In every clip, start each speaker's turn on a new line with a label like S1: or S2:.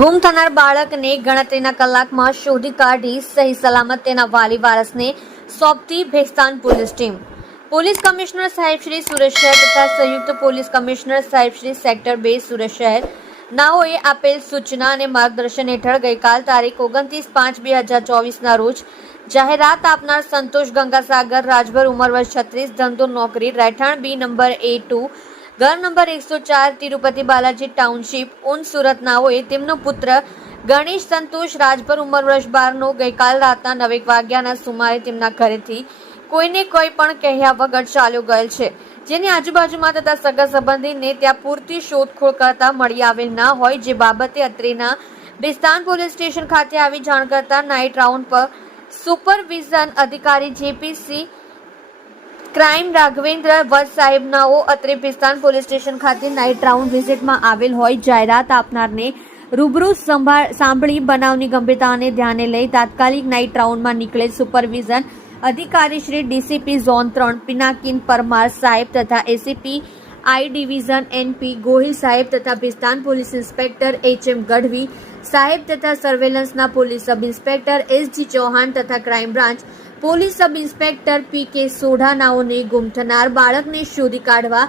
S1: ગુમ થનાર બાળકને ગણતરીના કલાકમાં શોધી કાઢી સહી સલામત તેના વાલી વારસને સોંપતી Bhestan police team police commissioner સાહેબ શ્રી સુરત શહેર તથા સંયુક્ત પોલીસ કમિશનર સાહેબ શ્રી સેક્ટર બે સુરત શહેર નાઓએ આપેલ સૂચના અને માર્ગદર્શન હેઠળ ગઈકાલ તારીખ ઓગણત્રીસ પાંચ બે હજાર ચોવીસના રોજ જાહેરાત આપનાર સંતોષ ગંગાસાગર રાજભર ઉંમર વર્ષ છત્રીસ ધંધો નોકરી રહેઠાણ બી નંબર એ ટુ ઘર નંબર એકસો ચાર તિરુપતિ બાલાજી ટાઉનશીપ ઓન સુરતનાઓએ તેમનો પુત્ર ગણેશ સંતોષ રાજભર ઉંમર વર્ષ બારનો ગઈકાલ રાતના નવેક વાગ્યાના સુમારે તેમના ઘરેથી કોઈને કોઈ પણ કહ્યા વગર ચાલ્યો ગયેલ છે જેની આજુબાજુમાં થતા સગા સંબંધીને ત્યાં પૂરતી શોધખોળ કરતા મળી આવેલ ના હોય જે બાબતે અત્રેના ડિસ્તાન પોલીસ સ્ટેશન ખાતે આવી જાણ કરતા નાઇટ રાઉન્ડ પર સુપરવિઝન અધિકારી જેપીસી ક્રાઇમ રાઘવેન્દ્ર વત સાહેબનાઓ અત્રે પિસ્તાન પોલીસ સ્ટેશન ખાતે નાઇટ રાઉન્ડ વિઝિટમાં આવેલ હોય જાહેરાત આપનારને રૂબરૂ સાંભળી બનાવની ગંભીરતાને ધ્યાને લઈ તાત્કાલિક નાઇટ રાઉન્ડમાં નીકળેલ સુપરવિઝન અધિકારી શ્રી ડીસીપી ઝોન ત્રણ પિનાકિન પરમાર સાહેબ તથા ACP I division NP Gohil સાહેબ તથા પિસ્તાન police inspector H M Gadhvi સાહેબ તથા સર્વેલન્સના police sub inspector SG Chauhan તથા crime branch police sub inspector P K સોઢાનાઓને ગુમ થનાર બાળકને શોધી કાઢવા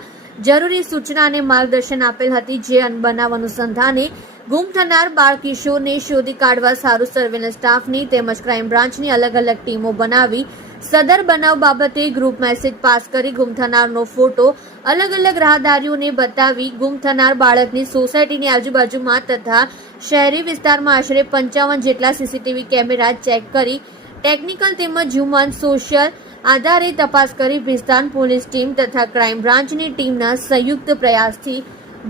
S1: જરૂરી સૂચના અને માર્ગદર્શન આપેલ હતી જે અનબનાવ અનુસંધાને ગુમ થનાર બાળ કિશોરને શોધી કાઢવા સારું સર્વેલન્સ સ્ટાફની તેમજ ક્રાઇમ બ્રાન્ચની અલગ અલગ ટીમો બનાવી સદર બનાવ બાબતે ગ્રુપ મેસેજ પાસ કરી ગુમ થનારનો ફોટો અલગ અલગ રાહદારીઓને બતાવી ગુમ થનાર બાળકની સોસાયટીની આજુબાજુમાં તથા શહેરી વિસ્તારમાં આશરે પંચાવન જેટલા સીસીટીવી કેમેરા ચેક કરી ટેકનિકલ તેમજ હ્યુમન સોશિયલ આધારે તપાસ કરી ભિસ્તાન પોલીસ ટીમ તથા ક્રાઇમ બ્રાન્ચની ટીમના સંયુક્ત પ્રયાસથી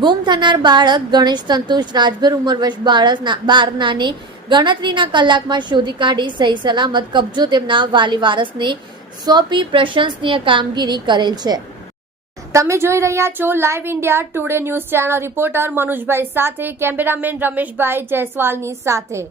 S1: ગુમ થનાર બાળક ગણેશ સંતોષ રાજભર ઉંમર વર્ષ બાળક બારનાની ગણતરીના કલાકમાં શોધી કાઢી સહી સલામત કબજો તેમના વાલી વારસને સોંપી પ્રશંસનીય કામગીરી કરેલ છે તમે જોઈ રહ્યા છો live India Today news channel reporter મનુજભાઈ સાથે કેમેરામેન રમેશભાઈ જયસ્વાલની સાથે